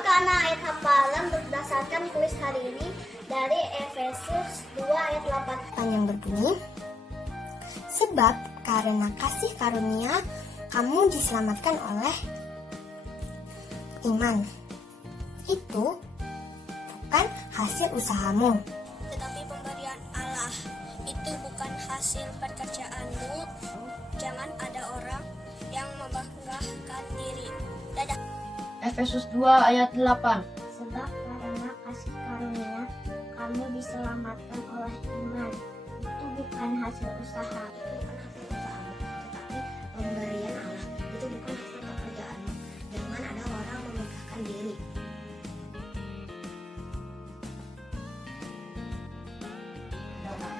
Selamat ke anak ayat hafalan berdasarkan kuis hari ini dari Efesus 2 ayat 8 yang berbunyi, sebab karena kasih karunia kamu diselamatkan oleh iman. Itu bukan hasil usahamu, tetapi pemberian Allah. Itu bukan hasil pekerjaanmu. Jangan ada orang yang membanggakan diri. Dadah. Efesus 2 ayat 8. Sebab karena kasih karunia kamu diselamatkan oleh iman. Itu bukan hasil usaha, tetapi pemberian Allah. Itu bukan hasil pekerjaanmu. Jangan ada orang memegahkan diri.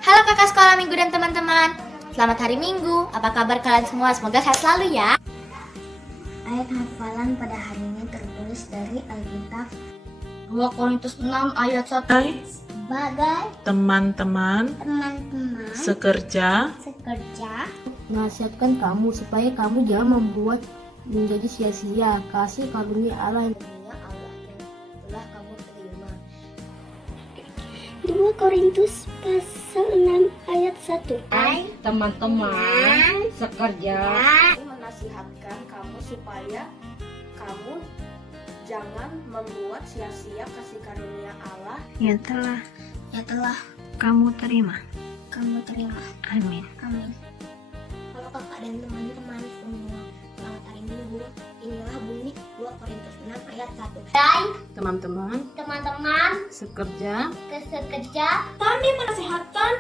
Halo kakak sekolah minggu dan teman-teman. Selamat hari Minggu. Apa kabar kalian semua? Semoga sehat selalu ya. Ayat hafalan pada hari ini tertulis dari Alkitab 2 Korintus 6 ayat 1. sebagai Teman-teman teman-teman sekerja sekerja Nasihatkan kamu supaya kamu jangan membuat menjadi sia-sia kasih karunia Allah yang telah kamu terima. 2 Korintus pasal 6 ayat 1. Teman-teman sekerja menasihatkan kamu supaya kamu jangan membuat sia-sia kasih karunia Allah Ya telah kamu terima. Amin. Amin. Kalau kakak dan teman-teman semua, selamat hari Minggu. Inilah bunyi 2 Korintus 6 ayat 1. teman-teman Teman-teman sekerja sekerja kami menasihatkan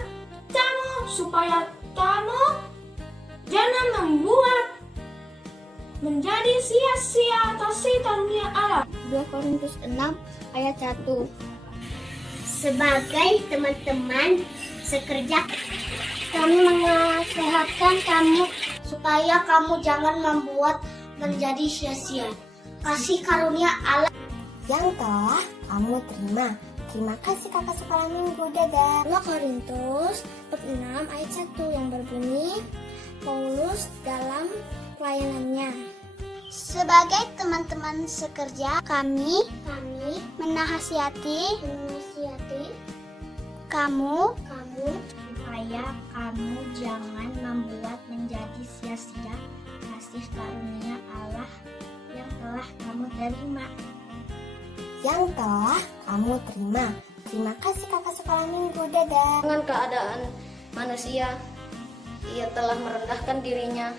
kamu supaya kamu jangan membuat menjadi sia-sia kasih karunia Allah. 2 Korintus 6 ayat 1. Sebagai teman-teman sekerja, kami menasihatkan kamu supaya kamu jangan membuat menjadi sia-sia kasih karunia Allah yang telah kamu terima. Terima kasih kakak sekolah minggu. Dadah. 2 Korintus 6 ayat 1 yang berbunyi, Paulus dalam pelayanannya. Sebagai teman-teman sekerja, kami menasihati kamu supaya kamu jangan membuat menjadi sia-sia kasih karunia Allah yang telah kamu terima. Terima kasih kakak sekolah minggu. Dadah. dengan keadaan manusia. Ia telah merendahkan dirinya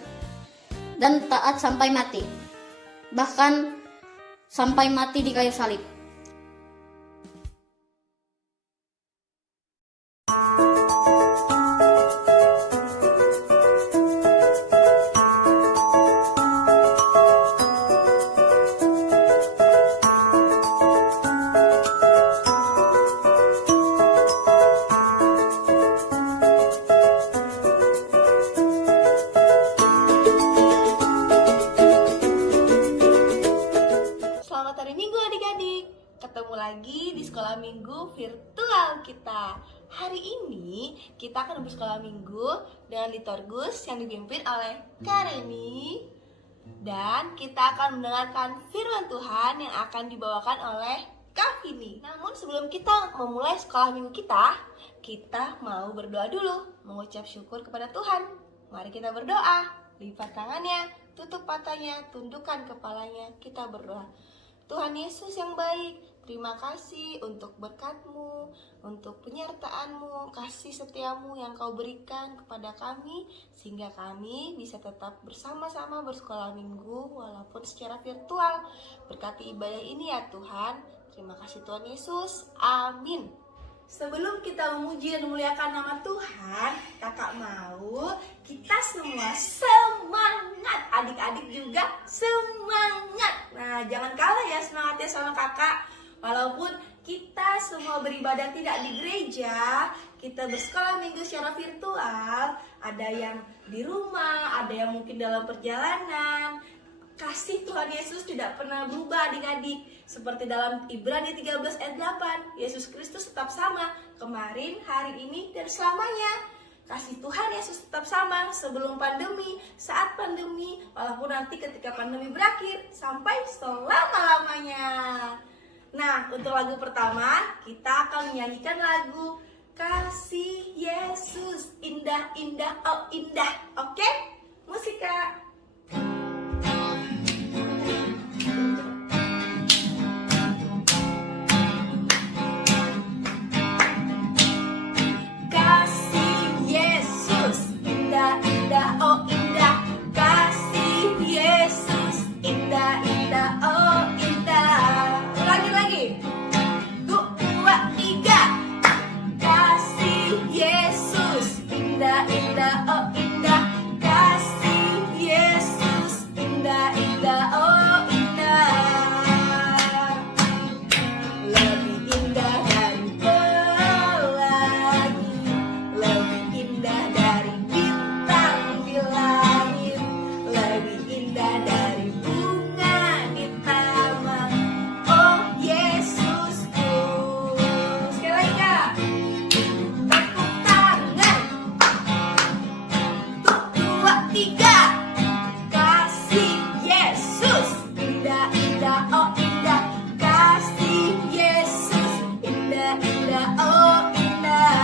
dan taat sampai mati. Bahkan sampai mati di kayu salib. Selamat hari Minggu adik-adik. Ketemu lagi di sekolah minggu virtual kita. Hari ini kita akan bersekolah minggu dengan liturgus yang dipimpin oleh Kareni. Dan kita akan mendengarkan firman Tuhan yang akan dibawakan oleh Kak Vini. Namun sebelum kita memulai sekolah minggu kita mau berdoa dulu, mengucap syukur kepada Tuhan. Mari kita berdoa. Lipat tangannya, tutup matanya, tundukkan kepalanya, kita berdoa. Tuhan Yesus yang baik, terima kasih untuk berkat-Mu, untuk penyertaan-Mu, kasih setiamu yang Kau berikan kepada kami, sehingga kami bisa tetap bersama-sama bersekolah minggu walaupun secara virtual. Berkati ibadah ini ya Tuhan. Terima kasih Tuhan Yesus. Amin. Sebelum kita memuji dan memuliakan nama Tuhan, kakak mau kita semua semangat. Adik-adik juga semangat. Nah, jangan kalah ya semangatnya sama kakak. Walaupun kita semua beribadah tidak di gereja, kita bersekolah minggu secara virtual. Ada yang di rumah, ada yang mungkin dalam perjalanan. Kasih Tuhan Yesus tidak pernah berubah adik-adik. Seperti dalam Ibrani 13 ayat 8, Yesus Kristus tetap sama kemarin, hari ini, dan selamanya. Kasih Tuhan Yesus tetap sama sebelum pandemi, saat pandemi, walaupun nanti ketika pandemi berakhir, sampai selama-lamanya. Nah, untuk lagu pertama, kita akan menyanyikan lagu Kasih Yesus, indah-indah, oh indah. Oke? Musika. Kasih Yesus, indah-indah, oh indah. Kasih Yesus, indah-indah, oh indah. Ulangi lagi. 2, 3. Kasih Yesus, indah-indah, oh indah. Kasih Yesus, indah-indah, oh indah. Lebih indah dari pelangi, lebih indah dari bintang di langit, lebih indah dari bunga di taman. Oh Yesusku. Sekali lagi Kak. Tepuk tangan. 2, 3. Kasih Yesus, indah-indah, oh indah. Kasih Yesus, indah-indah, oh indah.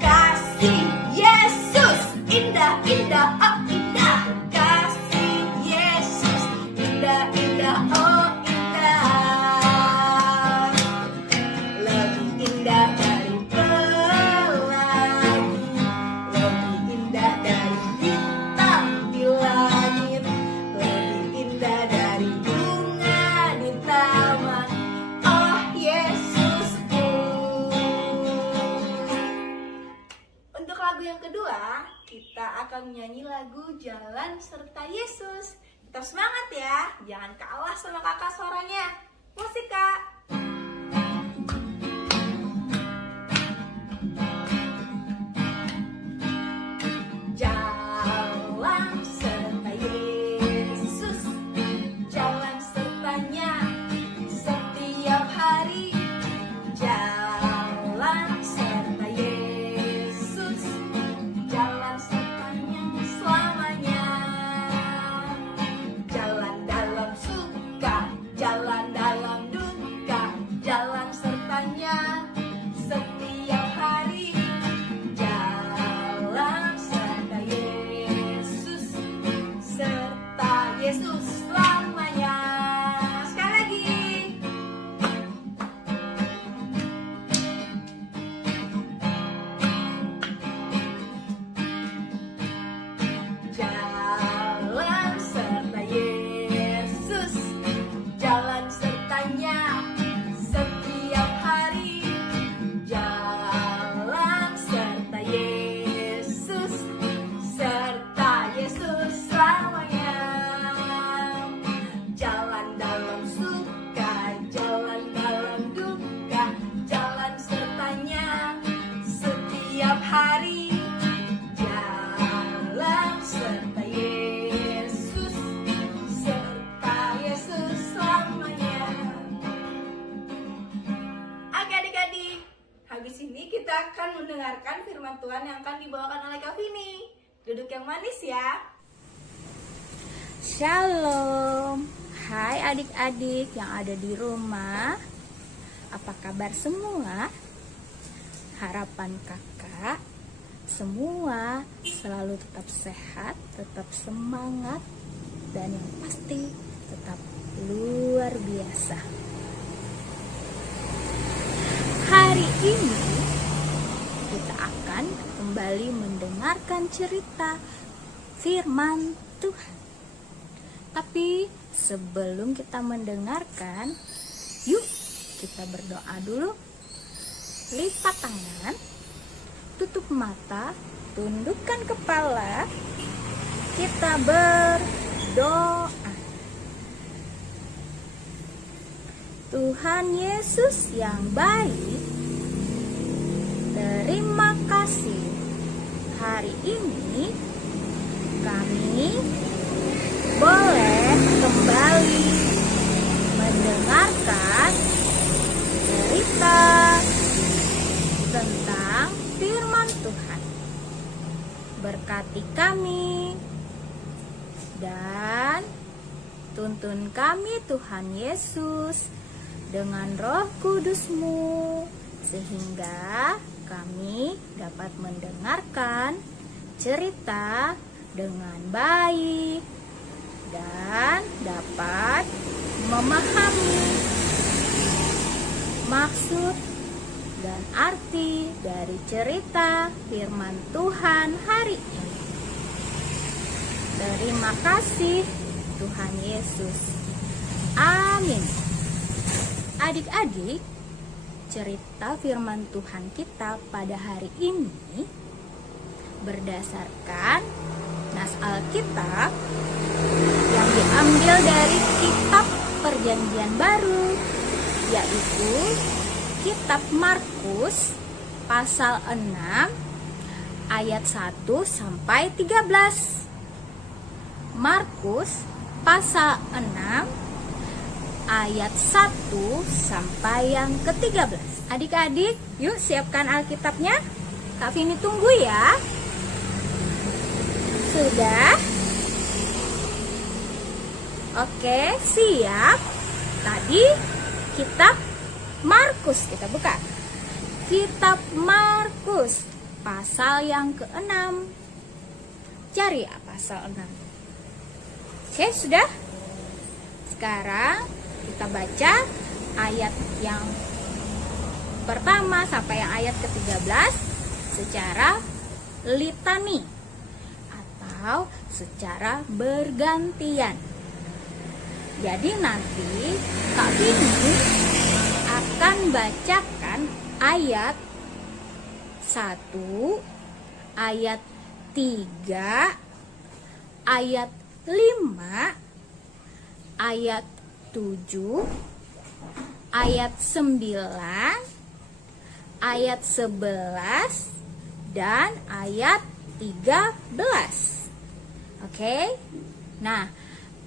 Kasih Yesus, indah-indah, oh indah. Kasih Yesus, indah-indah, oh indah. Lebih indah dari pelangi, lebih indah dari bintang di langit, lebih indah dari bunga di taman. Oh Yesusku. Untuk lagu yang kedua, kita akan menyanyi lagu Jalan Serta Yesus. Tetap semangat ya, jangan kalah sama kakak suaranya. Musik Kak. Jalan serta Yesus, jalan sertanya setiap hari. Jalan serta Yesus, jalan sertanya selamanya. Jalan dalam suka, jalan dalam duka, jalan sertanya setiap hari. Jalan serta Yesus, serta Yesus selamanya. Sekali lagi. Jalan serta Yesus, jalan sertanya setiap hari. Jalan serta Yesus, serta Yesus selamanya. Jalan dalam suka, jalan dalam duka, jalan sertanya setiap hari. Jalan serta Yesus, serta Yesus selamanya. Oke adik-adik, habis ini kita akan mendengarkan firman Tuhan yang akan dibawakan oleh Kak Vini. Duduk yang manis ya. Shalom. Hai adik-adik yang ada di rumah. Apa kabar semua? Harapan kakak semua selalu tetap sehat, tetap semangat, dan yang pasti tetap luar biasa. Hari ini kita akan kembali mendengarkan cerita firman Tuhan. Tapi sebelum kita mendengarkan, yuk kita berdoa dulu. Lipat tangan, tutup mata, tundukkan kepala. Kita berdoa. Tuhan Yesus yang baik, terima kasih. Hari ini kami boleh kembali mendengarkan cerita tentang firman Tuhan. Berkati kami dan tuntun kami Tuhan Yesus dengan Roh Kudus-Mu, sehingga kami dapat mendengarkan cerita dengan baik dan dapat memahami maksud dan arti dari cerita firman Tuhan hari ini. Terima kasih Tuhan Yesus. Amin. Adik-adik, cerita firman Tuhan kita pada hari ini berdasarkan nas Alkitab yang diambil dari kitab Perjanjian Baru, yaitu kitab Markus pasal 6 ayat 1 sampai 13. Markus pasal 6 ayat 1 sampai yang ke-13. Adik-adik, yuk siapkan Alkitabnya. Kak Vini tunggu ya. Sudah? Oke, siap. Tadi kitab Markus kita buka. Kitab Markus pasal yang ke-6. Cari ya pasal 6. Oke, sudah? Sekarang kita baca ayat yang pertama sampai yang ayat ke-13 secara litani atau secara bergantian. Jadi nanti Kak Vini akan bacakan ayat 1, ayat 3, ayat 5, ayat 7, ayat 9, ayat 11, dan ayat 13. Oke? Nah,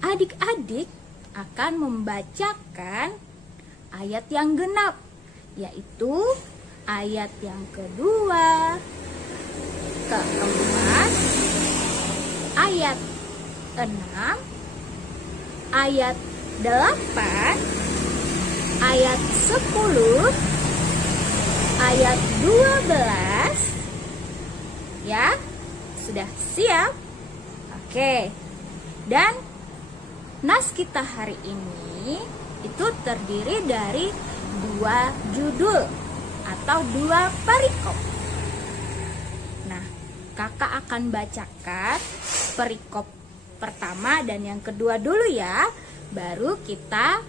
adik-adik akan membacakan ayat yang genap, yaitu ayat yang kedua, keempat, ayat 6, ayat 8, ayat 10, ayat 12. Ya, sudah siap? Oke. Dan nas kita hari ini itu terdiri dari 2 judul atau 2 perikop. Nah, kakak akan bacakan perikop pertama dan yang kedua dulu ya. Baru kita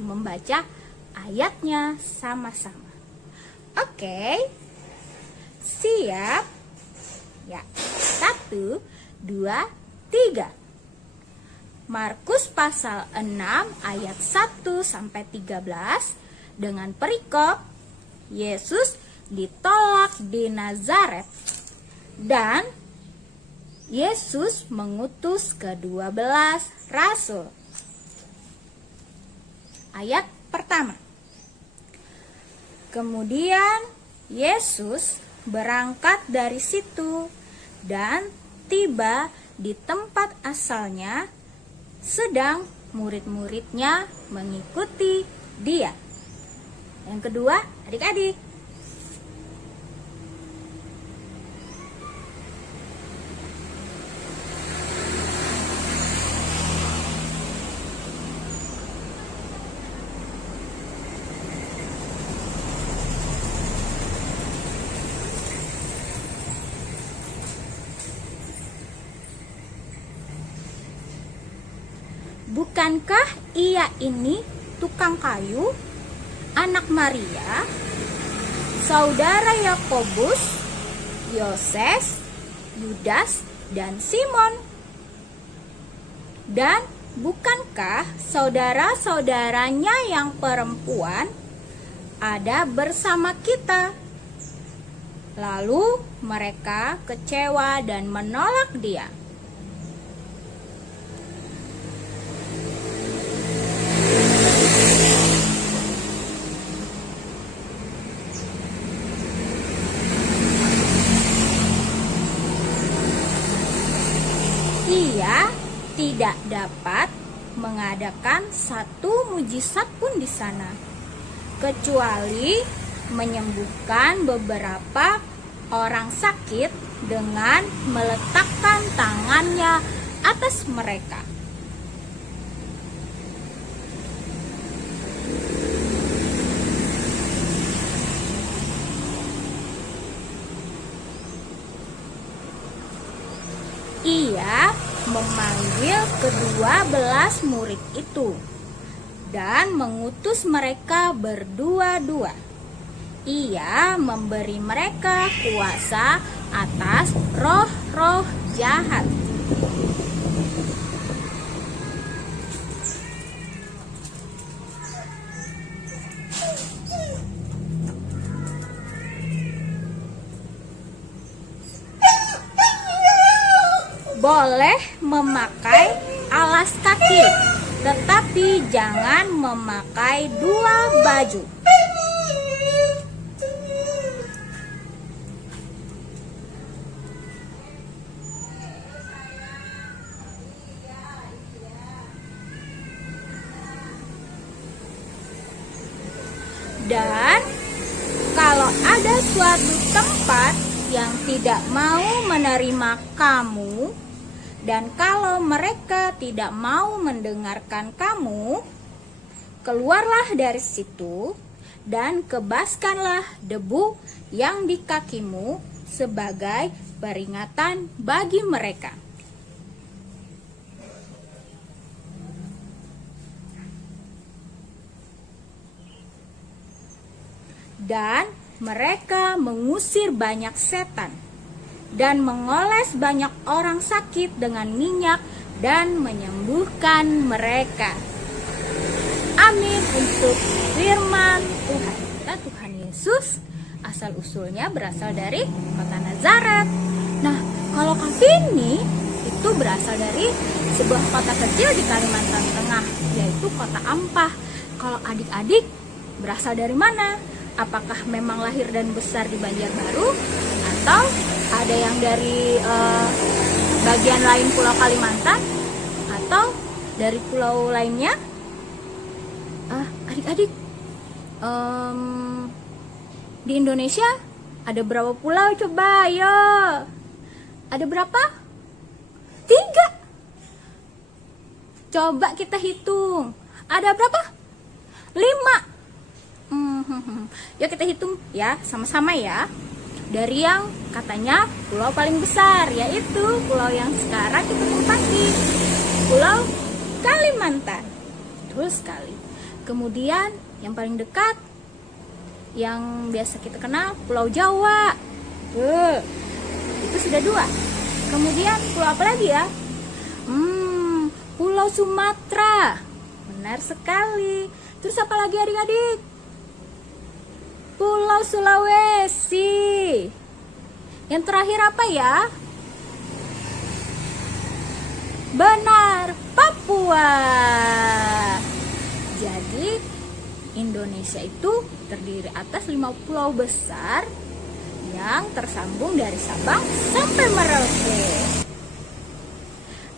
membaca ayatnya sama-sama. Oke. Siap? Ya. 1, 2, 3. Markus pasal 6 ayat 1 sampai 13 dengan perikop Yesus ditolak di Nazaret dan Yesus mengutus ke-12 rasul. Ayat pertama. Kemudian Yesus berangkat dari situ dan tiba di tempat asalnya, sedang murid-muridnya mengikuti dia. Yang kedua, adik-adik. Bukankah ia ini tukang kayu, anak Maria, saudara Yakobus, Yoses, Yudas, dan Simon? Dan bukankah saudara-saudaranya yang perempuan ada bersama kita? Lalu mereka kecewa dan menolak dia. Ia tidak dapat mengadakan satu mujizat pun di sana, kecuali menyembuhkan beberapa orang sakit dengan meletakkan tangannya atas mereka. Ia memanggil ke-12 murid itu dan mengutus mereka berdua-dua. Ia memberi mereka kuasa atas roh-roh jahat. Boleh memakai alas kaki, tetapi jangan memakai dua baju. Dan kalau ada suatu tempat yang tidak mau menerima kamu, dan kalau mereka tidak mau mendengarkan kamu, keluarlah dari situ dan kebaskanlah debu yang di kakimu sebagai peringatan bagi mereka. Dan mereka mengusir banyak setan dan mengoles banyak orang sakit dengan minyak dan menyembuhkan mereka. Amin untuk firman Tuhan. Kita Tuhan Yesus asal usulnya berasal dari kota Nazaret. Nah, kalau Kak Vini itu berasal dari sebuah kota kecil di Kalimantan Tengah, yaitu kota Ampah. Kalau adik-adik berasal dari mana? Apakah memang lahir dan besar di Banjarbaru, atau ada yang dari bagian lain Pulau Kalimantan, atau dari pulau lainnya? Adik-adik, di Indonesia ada berapa pulau? Coba, ayo. Ada berapa? 3. Coba kita hitung. Ada berapa? 5. Yuk kita hitung ya, sama-sama ya. Dari yang katanya pulau paling besar, yaitu pulau yang sekarang kita tempati, Pulau Kalimantan. Betul sekali. Kemudian yang paling dekat, yang biasa kita kenal, Pulau Jawa. Itu sudah 2. Kemudian pulau apa lagi ya? Pulau Sumatera. Benar sekali. Terus apa lagi adik-adik? Pulau Sulawesi. Yang terakhir apa ya? Benar, Papua. Jadi Indonesia itu terdiri atas 5 pulau besar yang tersambung dari Sabang sampai Merauke.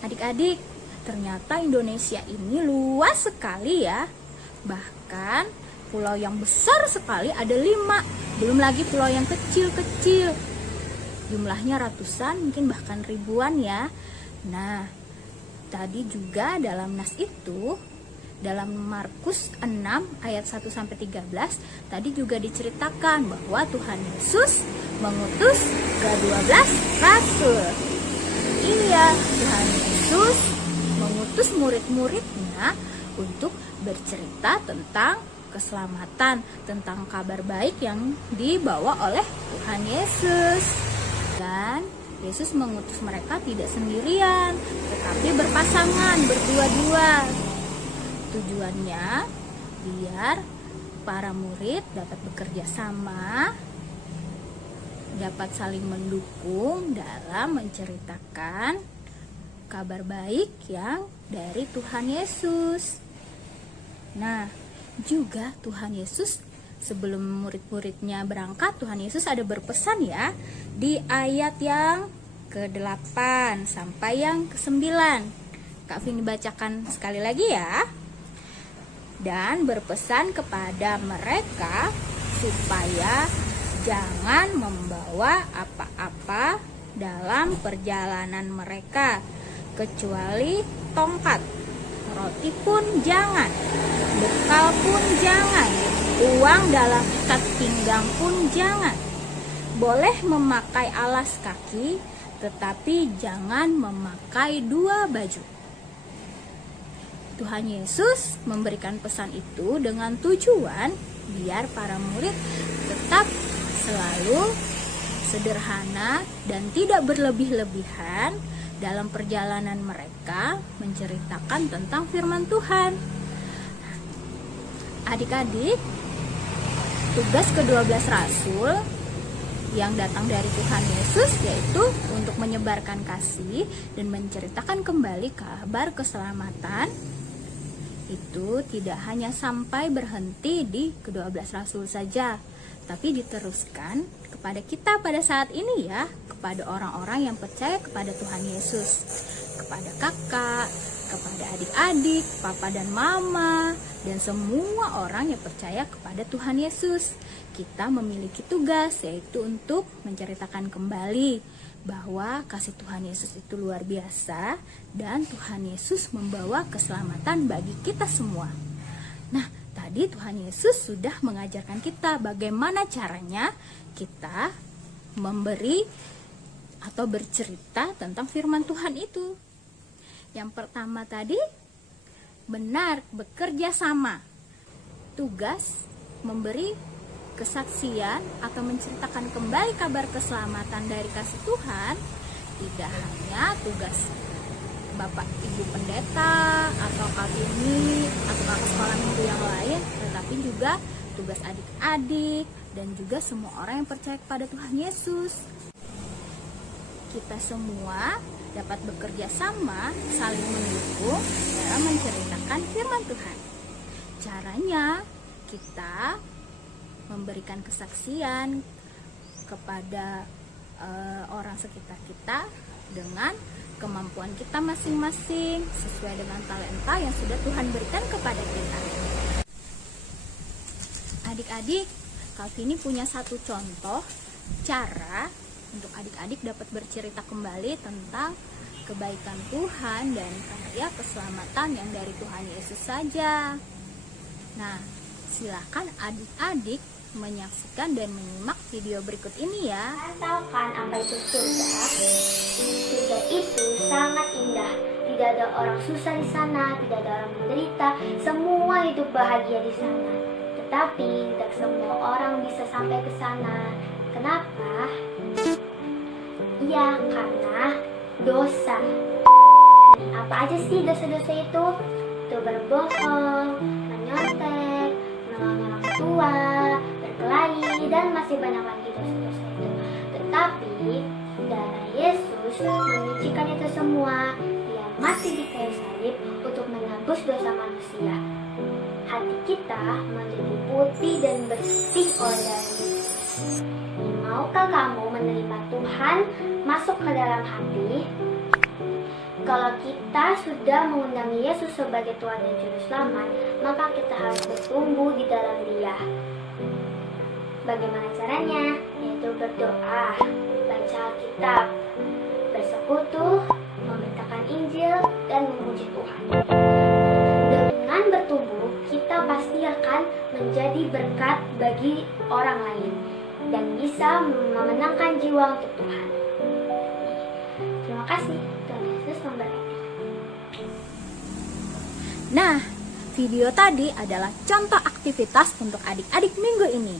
Adik-adik, ternyata Indonesia ini luas sekali ya. Bahkan pulau yang besar sekali ada 5. Belum lagi pulau yang kecil-kecil. Jumlahnya ratusan, mungkin bahkan ribuan ya. Nah, tadi juga dalam nas itu, dalam Markus 6 ayat 1-13, tadi juga diceritakan bahwa Tuhan Yesus mengutus ke-12 rasul. Iya, Tuhan Yesus mengutus murid-muridnya untuk bercerita tentang keselamatan, tentang kabar baik yang dibawa oleh Tuhan Yesus. Dan Yesus mengutus mereka tidak sendirian, tetapi berpasangan, berdua-dua. Tujuannya biar para murid dapat bekerja sama, dapat saling mendukung dalam menceritakan kabar baik yang dari Tuhan Yesus. Nah, juga Tuhan Yesus sebelum murid-muridnya berangkat, Tuhan Yesus ada berpesan ya di ayat yang ke-8 sampai yang ke-9. Kak Vini bacakan sekali lagi ya. Dan berpesan kepada mereka supaya jangan membawa apa-apa dalam perjalanan mereka, kecuali tongkat. Roti pun jangan, bekal pun jangan, uang dalam ikat pinggang pun jangan. Boleh memakai alas kaki, tetapi jangan memakai 2 baju. Tuhan Yesus memberikan pesan itu dengan tujuan biar para murid tetap selalu sederhana dan tidak berlebih-lebihan dalam perjalanan mereka menceritakan tentang firman Tuhan. Adik-adik, tugas ke-12 rasul yang datang dari Tuhan Yesus yaitu untuk menyebarkan kasih dan menceritakan kembali kabar keselamatan. Itu tidak hanya sampai berhenti di ke-12 rasul saja, tapi diteruskan kepada kita pada saat ini ya, kepada orang-orang yang percaya kepada Tuhan Yesus, kepada kakak, kepada adik-adik, papa dan mama, dan semua orang yang percaya kepada Tuhan Yesus. Kita memiliki tugas yaitu untuk menceritakan kembali bahwa kasih Tuhan Yesus itu luar biasa dan Tuhan Yesus membawa keselamatan bagi kita semua. Nah, tadi Tuhan Yesus sudah mengajarkan kita bagaimana caranya kita memberi atau bercerita tentang firman Tuhan itu. Yang pertama tadi, benar bekerja sama. Tugas memberi kesaksian atau menceritakan kembali kabar keselamatan dari kasih Tuhan tidak hanya tugas Bapak Ibu Pendeta atau Kak Vini atau kakak sekolah minggu yang lain, tetapi juga tugas adik-adik dan juga semua orang yang percaya kepada Tuhan Yesus. Kita semua dapat bekerja sama, saling mendukung dalam menceritakan firman Tuhan. Caranya kita memberikan kesaksian kepada orang sekitar kita dengan kemampuan kita masing-masing sesuai dengan talenta yang sudah Tuhan berikan kepada kita. Adik-adik, Kak Vini punya satu contoh cara untuk adik-adik dapat bercerita kembali tentang kebaikan Tuhan dan karya keselamatan yang dari Tuhan Yesus saja. Nah, silakan adik-adik menyaksikan dan menyimak video berikut ini ya. Tahu kan apa itu surga? Surga itu sangat indah. Tidak ada orang susah di sana, tidak ada orang menderita. Semua hidup bahagia di sana. Tetapi tidak semua orang bisa sampai ke sana. Kenapa? Ya, karena dosa. Apa aja sih dosa-dosa itu? Itu berbohong, menyontek, menolong orang tua, berkelahi, dan masih banyak lagi dosa-dosa itu. Tetapi darah Yesus menyucikan itu semua. Dia mati di kayu salib untuk menebus dosa manusia. Hati kita menjadi putih dan bersih oleh darah Yesus. Maukah kamu menerima Tuhan masuk ke dalam hati? Kalau kita sudah mengundang Yesus sebagai Tuhan dan Juru Selamat, maka kita harus bertumbuh di dalam Dia. Bagaimana caranya? Yaitu berdoa, baca Alkitab, bersekutu, memberitakan Injil, dan memuji Tuhan. Dengan bertumbuh, kita pasti akan menjadi berkat bagi orang lain dan bisa memenangkan jiwa untuk Tuhan. Terima kasih. Tuhan Yesus memberkati. Nah, video tadi adalah contoh aktivitas untuk adik-adik minggu ini.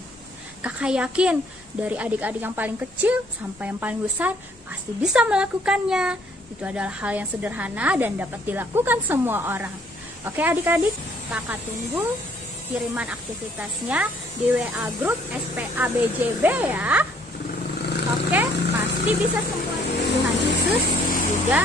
Kakak yakin dari adik-adik yang paling kecil sampai yang paling besar pasti bisa melakukannya. Itu adalah hal yang sederhana dan dapat dilakukan semua orang. Oke adik-adik, kakak tunggu kiriman aktivitasnya di WA grup SPABJB ya. Oke, pasti bisa semua. Tuhan Yesus juga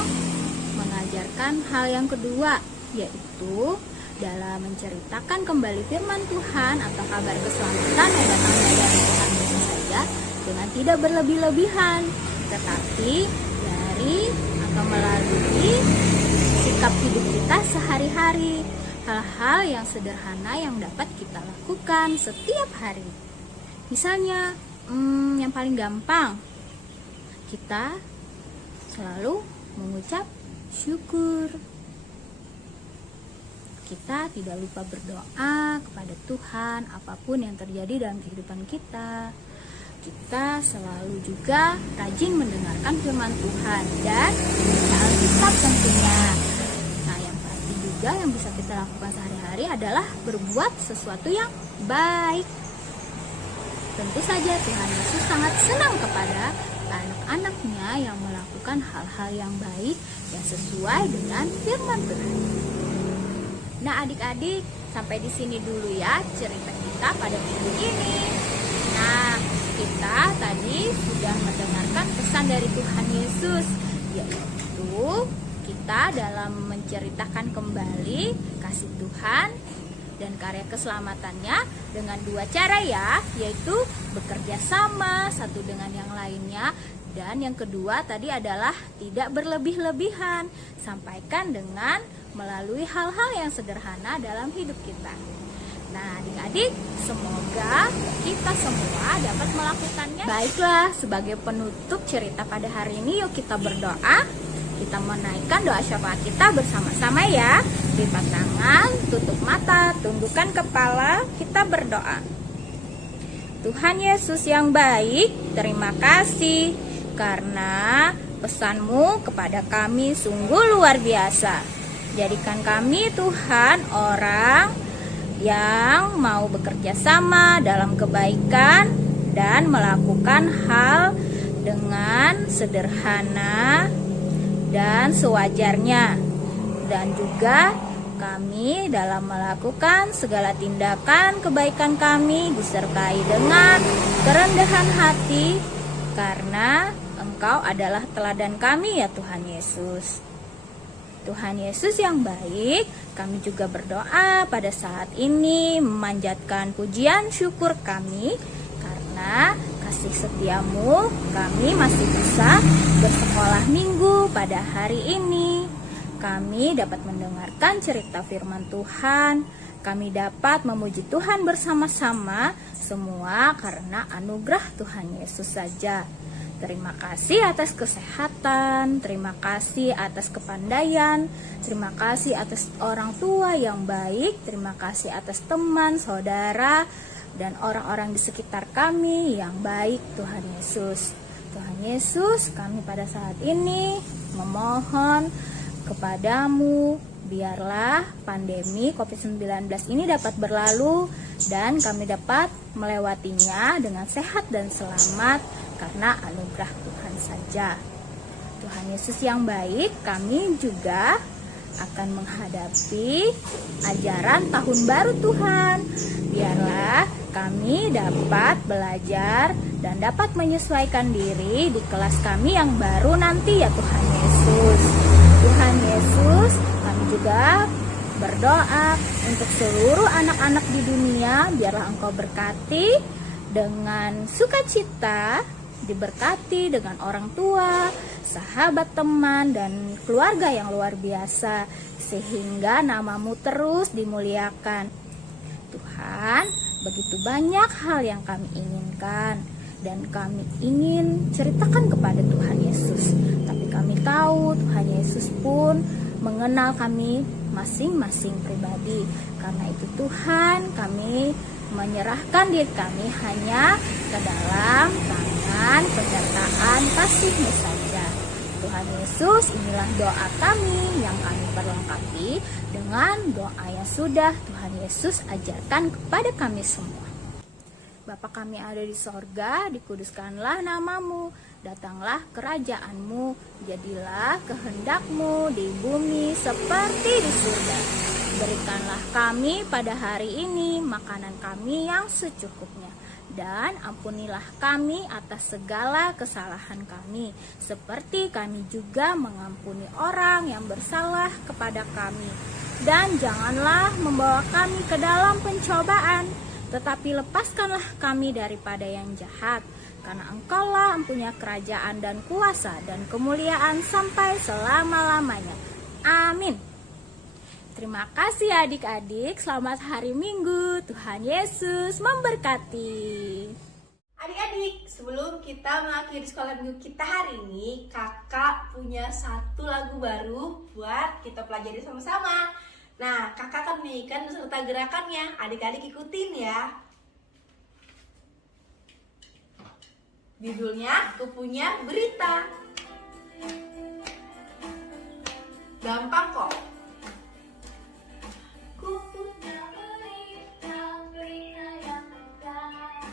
mengajarkan hal yang kedua, yaitu dalam menceritakan kembali firman Tuhan atau kabar keselamatan yang datangnya dari Tuhan Yesus saja dengan tidak berlebih-lebihan, tetapi dari atau melalui sikap hidup kita sehari-hari. Hal-hal yang sederhana yang dapat kita lakukan setiap hari. Misalnya, yang paling gampang, kita selalu mengucap syukur. Kita tidak lupa berdoa kepada Tuhan apapun yang terjadi dalam kehidupan kita. Kita selalu juga rajin mendengarkan firman Tuhan dan membaca Alkitab tentunya. Nah, yang pasti juga yang bisa kita lakukan sehari-hari adalah berbuat sesuatu yang baik. Tentu saja Tuhan Yesus sangat senang kepada anak-anaknya yang melakukan hal-hal yang baik yang sesuai dengan firman Tuhan. Nah, adik-adik, sampai di sini dulu ya cerita kita pada minggu ini. Nah, kita tadi sudah mendengarkan pesan dari Tuhan Yesus, yaitu kita dalam menceritakan kembali kasih Tuhan dan karya keselamatannya dengan dua cara ya, yaitu bekerja sama satu dengan yang lainnya, dan yang kedua tadi adalah tidak berlebih-lebihan, sampaikan dengan melalui hal-hal yang sederhana dalam hidup kita. Nah, adik-adik, semoga kita semua dapat melakukannya. Baiklah, sebagai penutup cerita pada hari ini, yuk kita berdoa. Kita menaikkan doa syafaat kita bersama-sama ya. Lipat tangan, tutup mata, tundukkan kepala, kita berdoa. Tuhan Yesus yang baik, terima kasih karena pesan-Mu kepada kami sungguh luar biasa. Jadikan kami Tuhan orang yang mau bekerja sama dalam kebaikan dan melakukan hal dengan sederhana dan sewajarnya. Dan juga kami dalam melakukan segala tindakan kebaikan kami disertai dengan kerendahan hati, karena Engkau adalah teladan kami ya Tuhan Yesus. Tuhan Yesus yang baik, kami juga berdoa pada saat ini memanjatkan pujian syukur kami karena kasih setia-Mu kami masih bisa bersekolah minggu pada hari ini. Kami dapat mendengarkan cerita firman Tuhan, kami dapat memuji Tuhan bersama-sama, semua karena anugerah Tuhan Yesus saja. Terima kasih atas kesehatan, terima kasih atas kepandaian, terima kasih atas orang tua yang baik, terima kasih atas teman, saudara, dan orang-orang di sekitar kami yang baik, Tuhan Yesus. Tuhan Yesus, kami pada saat ini memohon kepadamu, biarlah pandemi COVID-19 ini dapat berlalu dan kami dapat melewatinya dengan sehat dan selamat, karena anugerah Tuhan saja. Tuhan Yesus yang baik, kami juga akan menghadapi ajaran tahun baru Tuhan. Biarlah kami dapat belajar dan dapat menyesuaikan diri di kelas kami yang baru nanti ya Tuhan Yesus. Tuhan Yesus, kami juga berdoa untuk seluruh anak-anak di dunia, biarlah Engkau berkati dengan sukacita, diberkati dengan orang tua, sahabat, teman, dan keluarga yang luar biasa, sehingga nama-Mu terus dimuliakan. Tuhan, begitu banyak hal yang kami inginkan dan kami ingin ceritakan kepada Tuhan Yesus, tapi kami tahu Tuhan Yesus pun mengenal kami masing-masing pribadi. Karena itu Tuhan, kami menyerahkan diri kami hanya ke dalam tangan penyertaan kasih-Mu saja. Tuhan Yesus, inilah doa kami yang kami perlengkapi dengan doa yang sudah Tuhan Yesus ajarkan kepada kami semua. Bapa kami ada di sorga, dikuduskanlah nama-Mu, datanglah kerajaan-Mu, jadilah kehendak-Mu di bumi seperti di surga. Berikanlah kami pada hari ini makanan kami yang secukupnya, dan ampunilah kami atas segala kesalahan kami, seperti kami juga mengampuni orang yang bersalah kepada kami. Dan janganlah membawa kami ke dalam pencobaan, Tetapi lepaskanlah kami daripada yang jahat, karena Engkaulah mempunyai kerajaan dan kuasa dan kemuliaan sampai selama-lamanya. Amin. Terima kasih adik-adik, selamat hari Minggu. Tuhan Yesus memberkati. Adik-adik, sebelum kita mengakhiri sekolah minggu kita hari ini, kakak punya satu lagu baru buat kita pelajari sama-sama. Nah, kakak akan menyanyikan beserta gerakannya. Adik-adik ikutin ya. Judulnya Aku Punya Berita. Gampang kok. Ku punya berita, berita yang megah.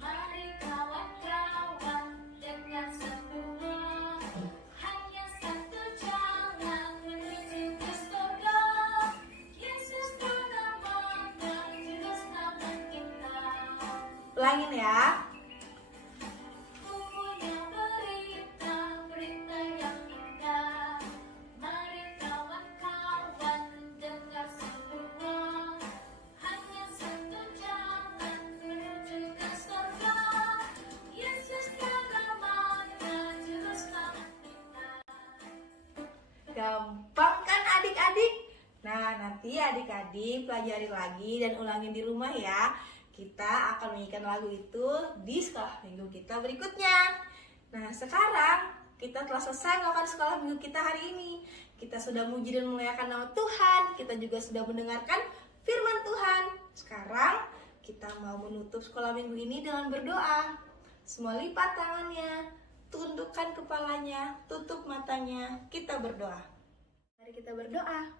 Mari kawan-kawan dengar semua. Hanya satu jalan menuju ke surga. Yesus namanya, Juru Selamat kita. Ulangin ya. Ku punya berita, berita yang indah. Mari kawan-kawan dengar semua. Hanya satu jalan menuju ke surga. Yesus namanya, Juru Selamat kita. Gampang kan adik-adik? Nah, nanti adik-adik pelajari lagi dan ulangin di rumah ya. Kita akan menyanyikan lagu itu di sekolah minggu kita berikutnya. Nah, sekarang kita telah selesai melakukan sekolah minggu kita hari ini. Kita sudah memuji dan memuliakan nama Tuhan. Kita juga sudah mendengarkan firman Tuhan. Sekarang kita mau menutup sekolah minggu ini dengan berdoa. Semua lipat tangannya, tundukkan kepalanya, tutup matanya. Kita berdoa. Mari kita berdoa.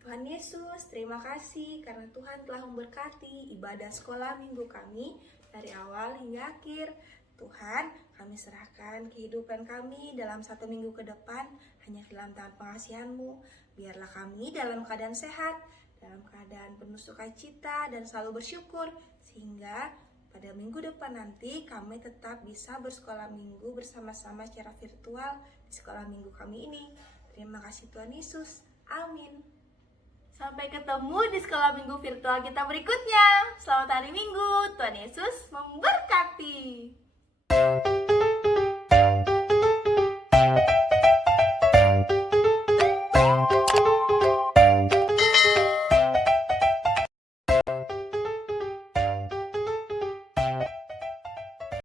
Tuhan Yesus, terima kasih karena Tuhan telah memberkati ibadah sekolah minggu kami dari awal hingga akhir. Tuhan, kami serahkan kehidupan kami dalam 1 minggu ke depan hanya ke dalam tangan pengasihan-Mu. Biarlah kami dalam keadaan sehat, dalam keadaan penuh sukacita dan selalu bersyukur, sehingga pada minggu depan nanti kami tetap bisa bersekolah minggu bersama-sama secara virtual di sekolah minggu kami ini. Terima kasih Tuhan Yesus. Amin. Sampai ketemu di sekolah minggu virtual kita berikutnya. Selamat hari Minggu. Tuhan Yesus memberkati.